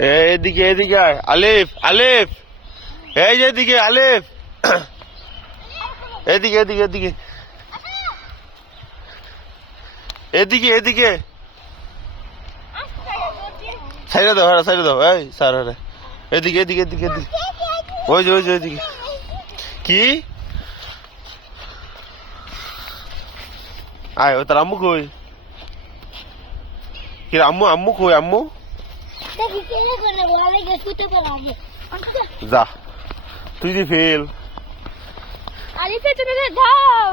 এদিকে এদিকে আয় আলিফ আলিফ এই যে এদিকে আলিফ এদিকে এদিকে এদিকে এদিকে এদিকে সাইডে দাও হ্যাঁ সাইডে দাও এই স্যার হ্যাঁ এদিকে এদিকে এদিকে এদিকে ওই যে ওইদিকে কি আয় ও তার আম্মু কই কি আম্মু আম্মু কই আম্মু যা তুই দি ফেল আলিফে তুমি যাও